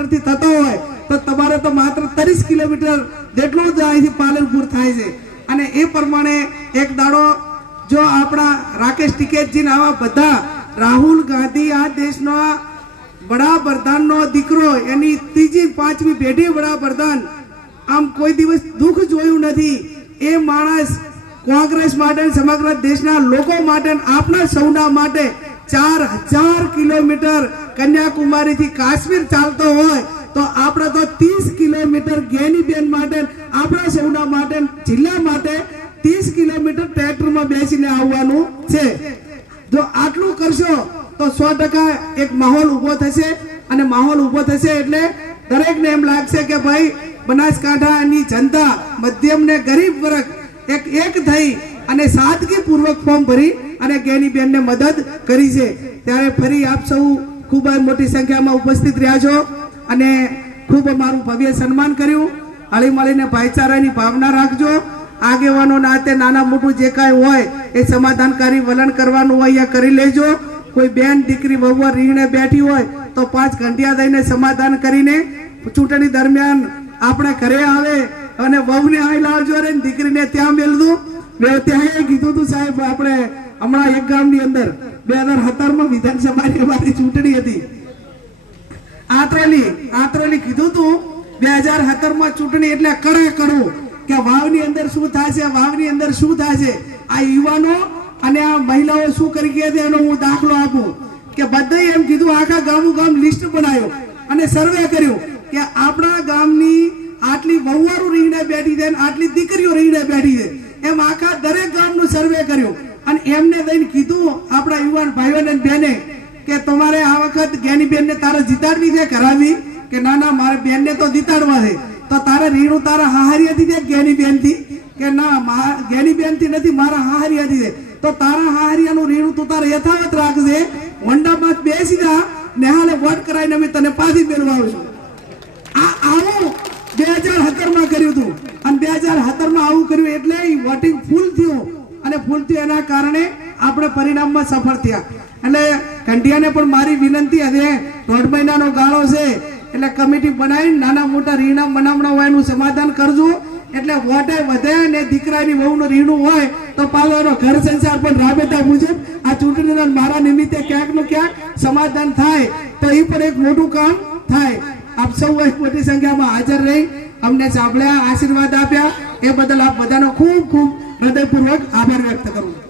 કિલોમીટરથી થતો હોય, તો તમારે તો માત્ર ત્રીસ કિલોમીટર જેટલું જ અહીંથી પાલનપુર થાય છે. અને એ પ્રમાણે એક દાડો જો આપણા રાકેશ ટિકેતજી આવા બધા રાહુલ ગાંધી આ દેશનો વડાપ્રધાનનો દીકરો, એની ત્રીજી પાંચમી પેઢી વડાપ્રધાન, આમ કોઈ દિવસ દુઃખ જોયું નથી. એ માણસ કોંગ્રેસ માટે સમગ્ર દેશના લોકો માટે આપના સૌના માટે ચાર હજાર કિલોમીટર કન્યાકુમારીથી કાશ્મીર ચાલતો હોય તો આપણે તો ત્રીસ કિલોમીટર ગેનીબેન માટે, આપણા સૌના માટે, જિલ્લા માટે ત્રીસ કિલોમીટર ટ્રેક્ટરમાં બેસીને આવવાનું છે. જો આટલું કરશો તો સો ટકા એક માહોલ ઊભો થશે અને માહોલ ઊભો થશે એટલે દરેકને એમ લાગશે કે ભાઈ, બનાસકાંઠાની જનતા મધ્યમ ને ગરીબ વર્ગ એક એક થઈ અને સાદગીપૂર્વક ફોર્મ ભરી અને ગેનીબેનને મદદ કરી છે. ત્યારે ફરી આપ સૌ ખૂબ મોટી સંખ્યામાં ઉપસ્થિત રહ્યા છો અને ખૂબ મારું ભવ્ય સન્માન કર્યું. હળી મળીને ભાઈચારાની ભાવના રાખજો. આગેવાનો નાતે નાના મોટું જે કાંઈ હોય એ સમાધાનકારી વલણ કરવાનું હોય અહીંયા કરી લેજો. કોઈ બેન, દીકરી વહુવા રીંગણે બેઠી હોય તો પાંચ ઘંટિયા દઈને સમાધાન કરીને ચૂંટણી દરમિયાન આપણે ઘરે આવે અને વહુને અહીં લાવજો રે ને દીકરીને ત્યાં મેળવું મેં ત્યાં કીધું હતું સાહેબ, આપણે હમણાં એક ગામની અંદર બે હજાર સત્તરમાં વિધાનસભાની અમારી ચૂંટણી હતી. આત્રેલી આત્રેલી કીધું તું, બે હજાર સત્તરમાં ચૂંટણી એટલે કરે કરવું કે વાવની અંદર શું થશે, વાવની અંદર શું થશે? આ યુવાનો અને આ મહિલાઓ શું કરી ગયા છે એનો હું દાખલો આપું. કે બધાએ એમ કીધું, આખા ગામનું ગામ લિસ્ટ બનાવ્યો અને સર્વે કર્યું કે આપણા ગામની આટલી વહુવારો રહીને બેઠી છે આટલી દીકરીઓ રહીને બેઠી છે. એમ આખા દરેક ગામનું સર્વે કર્યું. અને એમને લઈને કીધું આપણા યુવાન ભાઈઓને બેને કે તમારે આ વખત જ્ઞાની બેનને તારે જીતાડવી છે કરાવી કે ના ના, મારે બેનને તો જીતાડવા છે. તો તારે રીણું તારા હાહરિયાથી છે જ્ઞાની બેનથી? કે ના જ્ઞાની બેનથી નથી, મારા હાહારી છે. તો તારા હાહરિયાનું રીણું તું તારે યથાવત રાખજે. મંડામાં જ બેસી જા, નેહાલે વોટ કરાવીને અમે તને પાછી મેળવા આવશું. આ આવું બે હજાર સત્તરમાં કર્યું હતું. અને બે હજાર સત્તરમાં આવું કર્યું એટલે વોટિંગ ફૂલ થયું. અને ફૂલ એના કારણે આપણે પરિણામમાં સફળ થયા. એટલે કંઢિયાને પણ મારી વિનંતી હતી દોઢ મહિનાનો ગાળો છે, એટલે કમિટી બનાવીને નાના મોટા રીણા બનાવણા હોય એનું સમાધાન કરજો. એટલે વોટે વધે ને દીકરાની વહુનું રીણું હોય તો પાલવાનો ઘર સંસાર પણ રાબેતા મુજબ આ ચૂંટણીના મારા નિમિત્તે ક્યાંકનું ક્યાંક સમાધાન થાય, તો એ પણ એક મોટું કામ થાય. આપ સૌ મોટી સંખ્યામાં હાજર રહી. અમને સાંભળ્યા, આશીર્વાદ આપ્યા. એ બદલ આપ બધાનો ખૂબ ખૂબ હૃદયપૂર્વક આભાર વ્યક્ત કરું છું